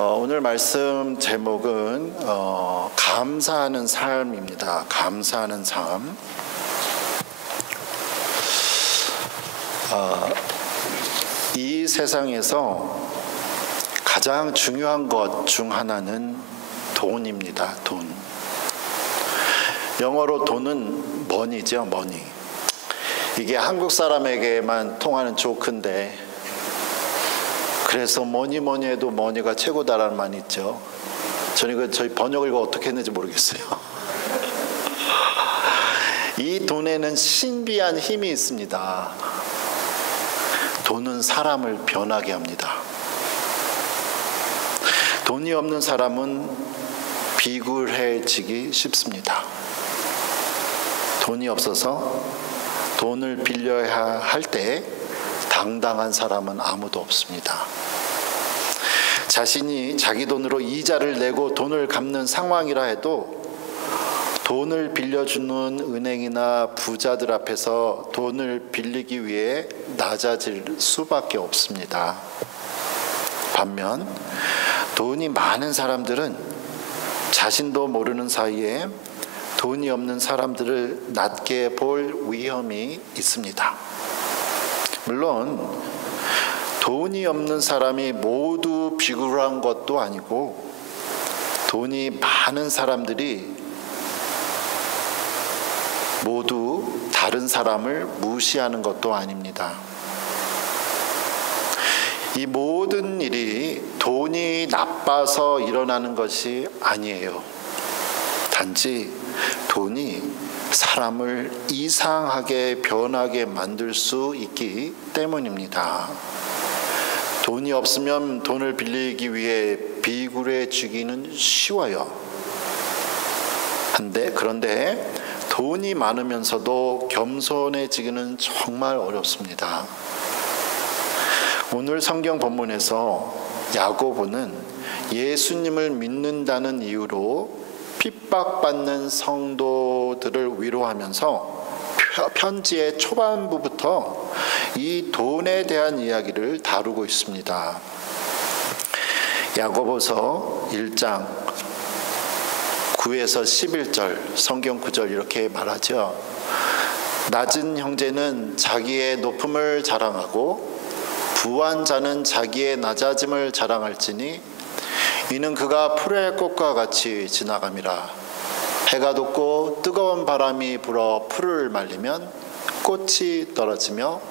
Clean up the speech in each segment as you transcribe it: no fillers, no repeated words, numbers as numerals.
오늘 말씀 제목은 감사하는 삶입니다. 감사하는 삶. 이 세상에서 가장 중요한 것 중 하나는 돈입니다. 돈. 영어로 돈은 머니죠. 머니. 이게 한국 사람에게만 통하는 조크인데, 그래서 뭐니 해도 머니가 최고다라는 말이 있죠. 저는 저희 번역을 이거 어떻게 했는지 모르겠어요. 이 돈에는 신비한 힘이 있습니다. 돈은 사람을 변하게 합니다. 돈이 없는 사람은 비굴해지기 쉽습니다. 돈이 없어서 돈을 빌려야 할 때 당당한 사람은 아무도 없습니다. 자신이 자기 돈으로 이자를 내고 돈을 갚는 상황이라 해도 돈을 빌려주는 은행이나 부자들 앞에서 돈을 빌리기 위해 낮아질 수밖에 없습니다. 반면 돈이 많은 사람들은 자신도 모르는 사이에 돈이 없는 사람들을 낮게 볼 위험이 있습니다. 물론 돈이 없는 사람이 모두 비굴한 것도 아니고, 돈이 많은 사람들이 모두 다른 사람을 무시하는 것도 아닙니다. 이 모든 일이 돈이 나빠서 일어나는 것이 아니에요. 단지 돈이 사람을 이상하게 변하게 만들 수 있기 때문입니다. 돈이 없으면 돈을 빌리기 위해 비굴해지기는 쉬워요. 그런데 돈이 많으면서도 겸손해지기는 정말 어렵습니다. 오늘 성경 본문에서 야고보는 예수님을 믿는다는 이유로 핍박받는 성도들을 위로하면서 편지의 초반부부터 이 돈에 대한 이야기를 다루고 있습니다. 야고보서 1장 9에서 11절 성경 구절 이렇게 말하죠. 낮은 형제는 자기의 높음을 자랑하고 부한 자는 자기의 낮아짐을 자랑할지니 이는 그가 풀의 꽃과 같이 지나감이라. 해가 돋고 뜨거운 바람이 불어 풀을 말리면 꽃이 떨어지며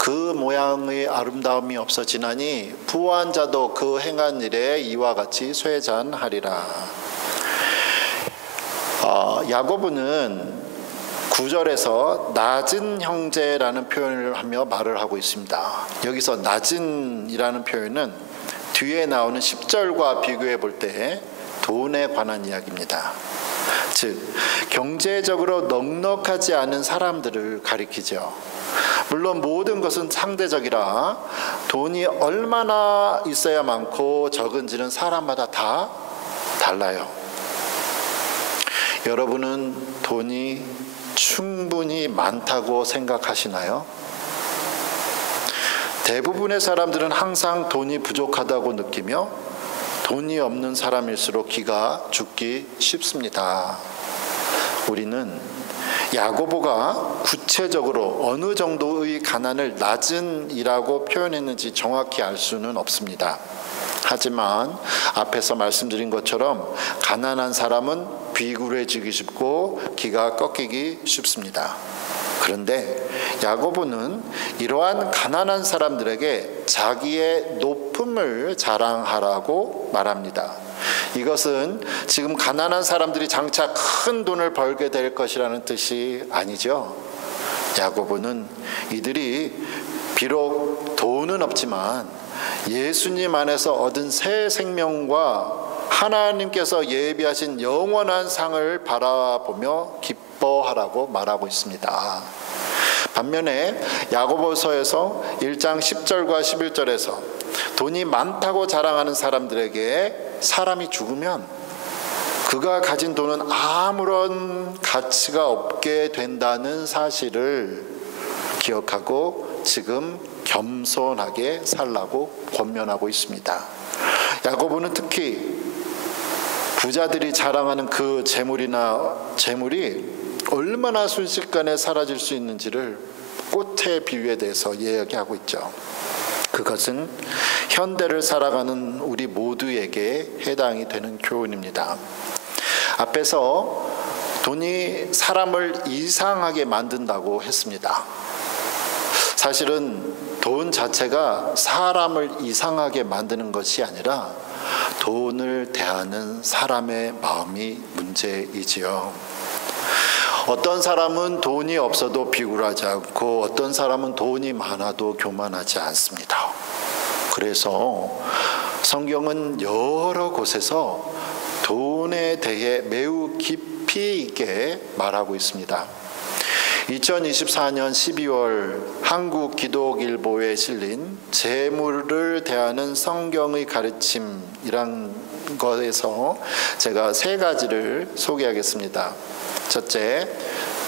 그 모양의 아름다움이 없어지나니 부한 자도 그 행한 일에 이와 같이 쇠잔하리라. 야고보는 9절에서 낮은 형제라는 표현을 하며 말을 하고 있습니다. 여기서 낮은이라는 표현은 뒤에 나오는 10절과 비교해 볼 때 돈에 관한 이야기입니다. 즉 경제적으로 넉넉하지 않은 사람들을 가리키죠. 물론 모든 것은 상대적이라 돈이 얼마나 있어야 많고 적은지는 사람마다 다 달라요. 여러분은 돈이 충분히 많다고 생각하시나요? 대부분의 사람들은 항상 돈이 부족하다고 느끼며 돈이 없는 사람일수록 기가 죽기 쉽습니다. 우리는 야고보가 구체적으로 어느 정도의 가난을 낮은이라고 표현했는지 정확히 알 수는 없습니다. 하지만 앞에서 말씀드린 것처럼 가난한 사람은 비굴해지기 쉽고 기가 꺾이기 쉽습니다. 그런데 야고보는 이러한 가난한 사람들에게 자기의 높음을 자랑하라고 말합니다. 이것은 지금 가난한 사람들이 장차 큰 돈을 벌게 될 것이라는 뜻이 아니죠. 야고보는 이들이 비록 돈은 없지만 예수님 안에서 얻은 새 생명과 하나님께서 예비하신 영원한 상을 바라보며 기뻐하라고 말하고 있습니다. 반면에 야고보서에서 1장 10절과 11절에서 돈이 많다고 자랑하는 사람들에게 사람이 죽으면 그가 가진 돈은 아무런 가치가 없게 된다는 사실을 기억하고 지금 겸손하게 살라고 권면하고 있습니다. 야고보는 특히 부자들이 자랑하는 그 재물이 얼마나 순식간에 사라질 수 있는지를 꽃의 비유에 대해서 이야기하고 있죠. 그것은 현대를 살아가는 우리 모두에게 해당이 되는 교훈입니다. 앞에서 돈이 사람을 이상하게 만든다고 했습니다. 사실은 돈 자체가 사람을 이상하게 만드는 것이 아니라 돈을 대하는 사람의 마음이 문제이지요. 어떤 사람은 돈이 없어도 비굴하지 않고 어떤 사람은 돈이 많아도 교만하지 않습니다. 그래서 성경은 여러 곳에서 돈에 대해 매우 깊이 있게 말하고 있습니다. 2024년 12월 한국기독일보에 실린 재물을 대하는 성경의 가르침이란 것에서 제가 3가지를 소개하겠습니다. 첫째,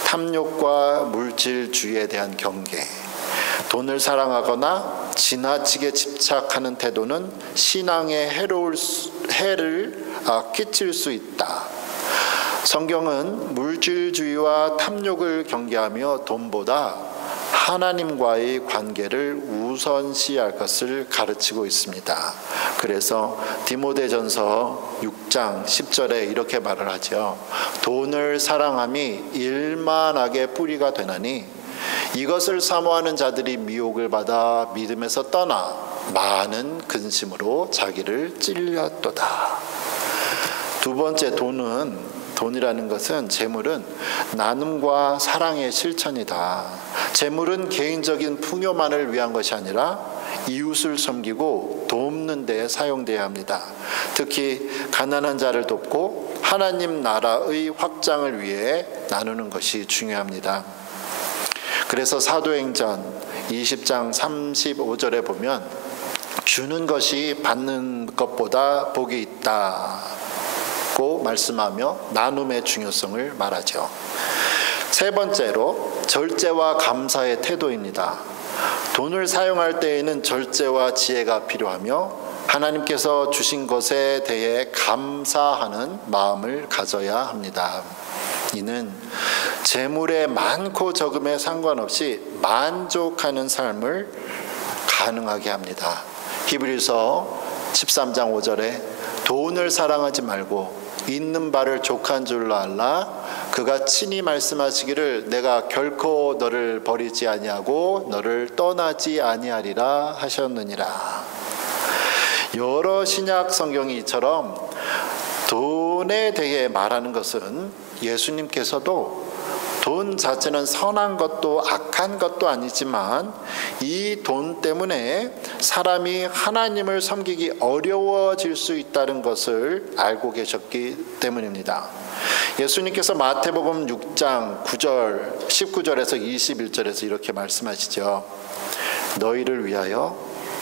탐욕과 물질주의에 대한 경계. 돈을 사랑하거나 지나치게 집착하는 태도는 신앙에 해를 끼칠 수 있다. 성경은 물질주의와 탐욕을 경계하며 돈보다 하나님과의 관계를 우선시할 것을 가르치고 있습니다. 그래서 디모데전서 6장 10절에 이렇게 말을 하죠. 돈을 사랑함이 일만하게 뿌리가 되나니 이것을 사모하는 자들이 미혹을 받아 믿음에서 떠나 많은 근심으로 자기를 찔렸도다. 두 번째, 돈이라는 것은 재물은 나눔과 사랑의 실천이다. 재물은 개인적인 풍요만을 위한 것이 아니라 이웃을 섬기고 돕는 데 사용돼야 합니다. 특히 가난한 자를 돕고 하나님 나라의 확장을 위해 나누는 것이 중요합니다. 그래서 사도행전 20장 35절에 보면 주는 것이 받는 것보다 복이 있다고 말씀하며 나눔의 중요성을 말하죠. 세 번째로 절제와 감사의 태도입니다. 돈을 사용할 때에는 절제와 지혜가 필요하며 하나님께서 주신 것에 대해 감사하는 마음을 가져야 합니다. 이는 재물의 많고 적음에 상관없이 만족하는 삶을 가능하게 합니다. 히브리서 13장 5절에 돈을 사랑하지 말고 있는 바를 족한 줄로 알라. 그가 친히 말씀하시기를 내가 결코 너를 버리지 아니하고 너를 떠나지 아니하리라 하셨느니라. 여러 신약 성경이 이처럼 돈에 대해 말하는 것은 예수님께서도 돈 자체는 선한 것도 악한 것도 아니지만 이 돈 때문에 사람이 하나님을 섬기기 어려워질 수 있다는 것을 알고 계셨기 때문입니다. 예수님께서 마태복음 6장 19절에서 21절에서 이렇게 말씀하시죠. 너희를 위하여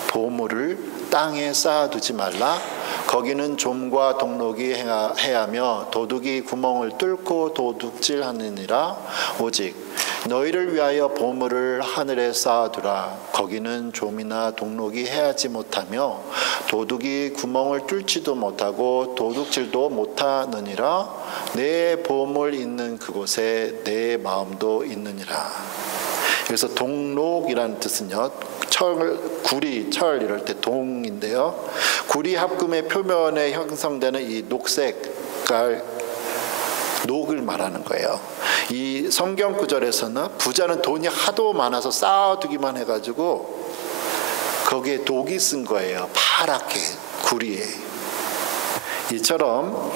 보물을 땅에 쌓아두지 말라. 거기는 좀과 동록이 해하며 도둑이 구멍을 뚫고 도둑질하느니라. 오직 너희를 위하여 보물을 하늘에 쌓아두라. 거기는 좀이나 동록이 해하지 못하며 도둑이 구멍을 뚫지도 못하고 도둑질도 못하느니라. 내 보물 있는 그곳에 내 마음도 있느니라. 그래서 동록이라는 뜻은요, 구리, 철 이럴 때 동인데요. 구리 합금의 표면에 형성되는 이 녹색깔 녹을 말하는 거예요. 이 성경 구절에서는 부자는 돈이 하도 많아서 쌓아두기만 해가지고 거기에 녹이 쓴 거예요. 파랗게 구리에. 이처럼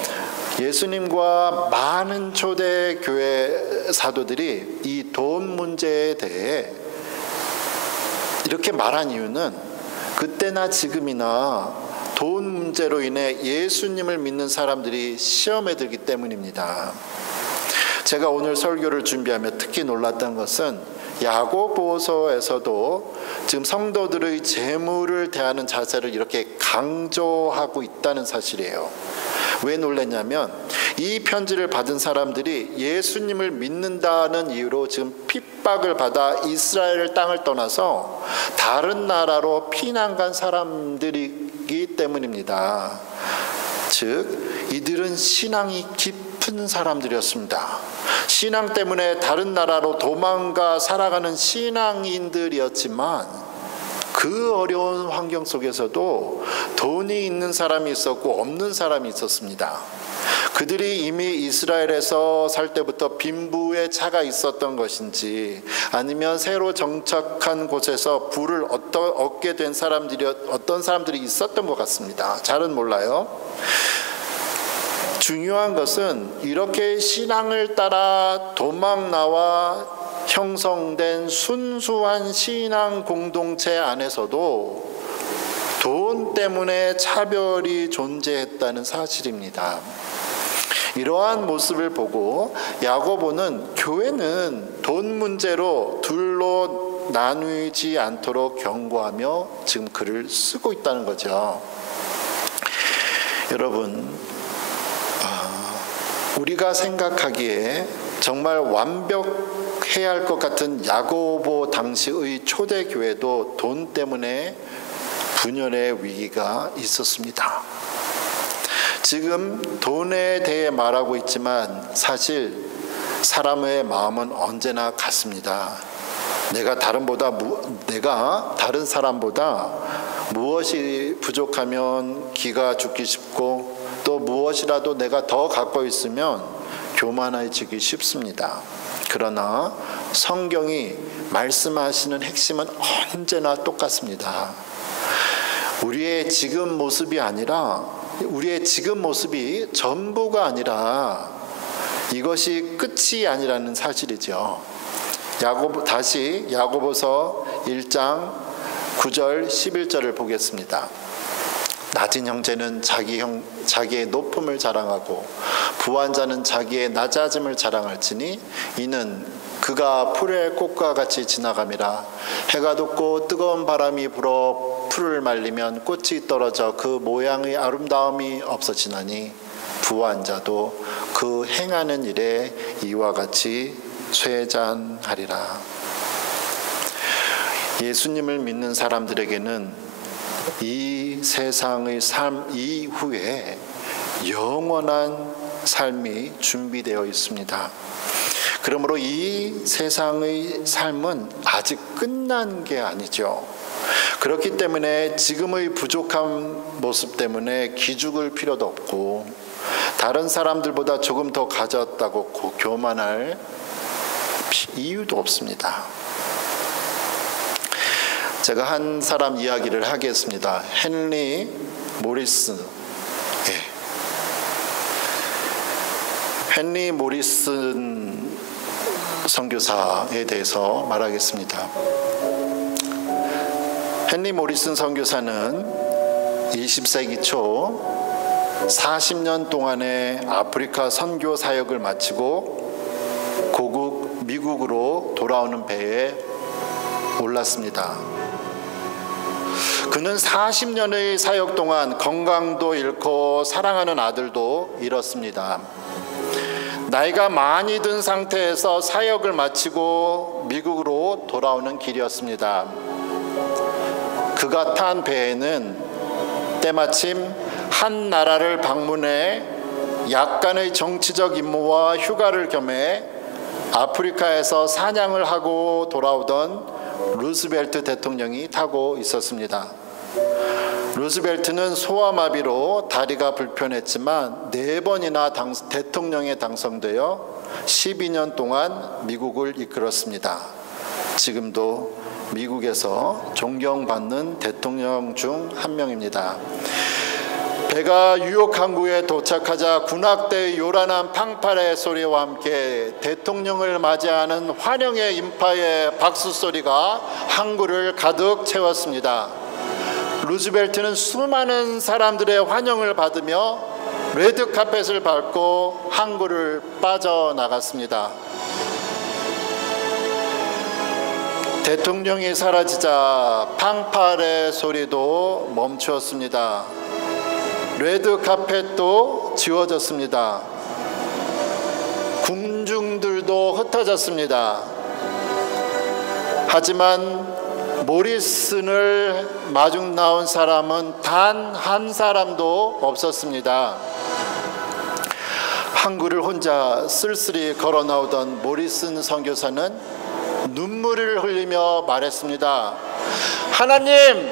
예수님과 많은 초대 교회 사도들이 이 돈 문제에 대해 이렇게 말한 이유는 그때나 지금이나 돈 문제로 인해 예수님을 믿는 사람들이 시험에 들기 때문입니다. 제가 오늘 설교를 준비하며 특히 놀랐던 것은 야고보서에서도 지금 성도들의 재물을 대하는 자세를 이렇게 강조하고 있다는 사실이에요. 왜 놀랐냐면 이 편지를 받은 사람들이 예수님을 믿는다는 이유로 지금 핍박을 받아 이스라엘 땅을 떠나서 다른 나라로 피난 간 사람들이 사람들이기 때문입니다. 즉 이들은 신앙이 깊은 사람들이었습니다. 신앙 때문에 다른 나라로 도망가 살아가는 신앙인들이었지만 그 어려운 환경 속에서도 돈이 있는 사람이 있었고 없는 사람이 있었습니다. 그들이 이미 이스라엘에서 살 때부터 빈부의 차가 있었던 것인지 아니면 새로 정착한 곳에서 부를 얻게 된 어떤 사람들이 있었던 것 같습니다. 잘은 몰라요. 중요한 것은 이렇게 신앙을 따라 도망 나와 형성된 순수한 신앙 공동체 안에서도 돈 때문에 차별이 존재했다는 사실입니다. 이러한 모습을 보고 야고보는 교회는 돈 문제로 둘로 나누지 않도록 경고하며 지금 글을 쓰고 있다는 거죠. 여러분, 우리가 생각하기에 정말 완벽해야 할 것 같은 야고보 당시의 초대교회도 돈 때문에 분열의 위기가 있었습니다. 지금 돈에 대해 말하고 있지만 사실 사람의 마음은 언제나 같습니다. 내가 다른 사람보다 무엇이 부족하면 기가 죽기 쉽고 또 무엇이라도 내가 더 갖고 있으면 교만해지기 쉽습니다. 그러나 성경이 말씀하시는 핵심은 언제나 똑같습니다. 우리의 지금 모습이 전부가 아니라 이것이 끝이 아니라는 사실이죠. 다시 야고보서 1장 9절 11절을 보겠습니다. 낮은 형제는 자기의 높음을 자랑하고 부한 자는 자기의 낮아짐을 자랑할지니 이는 그가 풀의 꽃과 같이 지나감이라. 해가 돋고 뜨거운 바람이 불어 풀을 말리면 꽃이 떨어져 그 모양의 아름다움이 없어지나니 부한 자도 그 행하는 일에 이와 같이 쇠잔하리라. 예수님을 믿는 사람들에게는 이 세상의 삶 이후에 영원한 삶이 준비되어 있습니다. 그러므로 이 세상의 삶은 아직 끝난 게 아니죠. 그렇기 때문에 지금의 부족한 모습 때문에 기죽을 필요도 없고 다른 사람들보다 조금 더 가졌다고 교만할 이유도 없습니다. 제가 한 사람 이야기를 하겠습니다. 헨리 모리슨. 헨리 모리슨 선교사에 대해서 말하겠습니다. 헨리 모리슨 선교사는 20세기 초 40년 동안의 아프리카 선교 사역을 마치고 고국 미국으로 돌아오는 배에 올랐습니다. 그는 40년의 사역 동안 건강도 잃고 사랑하는 아들도 잃었습니다. 나이가 많이 든 상태에서 사역을 마치고 미국으로 돌아오는 길이었습니다. 그가 탄 배에는 때마침 한 나라를 방문해 약간의 정치적 임무와 휴가를 겸해 아프리카에서 사냥을 하고 돌아오던 루스벨트 대통령이 타고 있었습니다. 루스벨트는 소아마비로 다리가 불편했지만 4번이나 대통령에 당선되어 12년 동안 미국을 이끌었습니다. 지금도 미국에서 존경받는 대통령 중 한 명입니다. 배가 뉴욕 항구에 도착하자 군악대의 요란한 팡파레 소리와 함께 대통령을 맞이하는 환영의 인파의 박수 소리가 항구를 가득 채웠습니다. 루즈벨트는 수많은 사람들의 환영을 받으며 레드카펫을 밟고 항구를 빠져나갔습니다. 대통령이 사라지자 팡파레 소리도 멈추었습니다. 레드카펫도 지워졌습니다. 군중들도 흩어졌습니다. 하지만 모리슨을 마중 나온 사람은 단 한 사람도 없었습니다. 항구를 혼자 쓸쓸히 걸어 나오던 모리슨 선교사는 눈물을 흘리며 말했습니다. 하나님,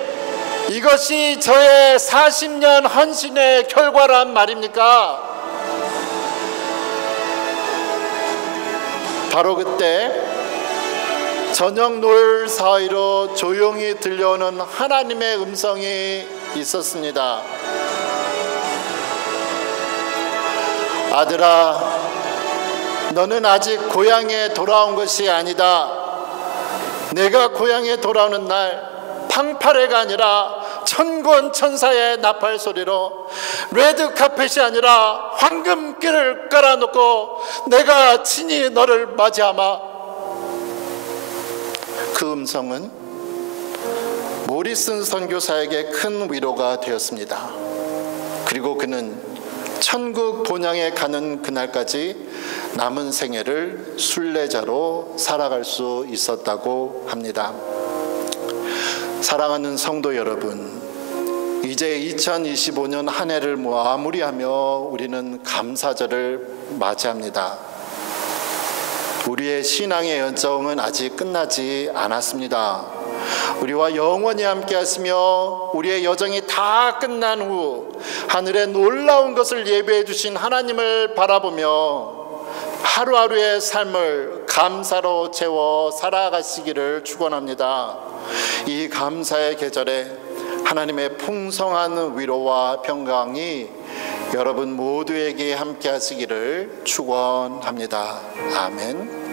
이것이 저의 40년 헌신의 결과란 말입니까? 바로 그때 저녁 노을 사이로 조용히 들려오는 하나님의 음성이 있었습니다. 아들아, 너는 아직 고향에 돌아온 것이 아니다. 내가 고향에 돌아오는 날 방파레가 아니라 천군천사의 나팔 소리로, 레드카펫이 아니라 황금길을 깔아놓고 내가 친히 너를 맞이하마. 그 음성은 모리슨 선교사에게 큰 위로가 되었습니다. 그리고 그는 천국 본향에 가는 그날까지 남은 생애를 순례자로 살아갈 수 있었다고 합니다. 사랑하는 성도 여러분, 이제 2025년 한 해를 마무리하며 우리는 감사절을 맞이합니다. 우리의 신앙의 여정은 아직 끝나지 않았습니다. 우리와 영원히 함께 하시며 우리의 여정이 다 끝난 후 하늘에 놀라운 것을 예비해 주신 하나님을 바라보며 하루하루의 삶을 감사로 채워 살아가시기를 축원합니다. 이 감사의 계절에 하나님의 풍성한 위로와 평강이 여러분 모두에게 함께 하시기를 축원합니다. 아멘.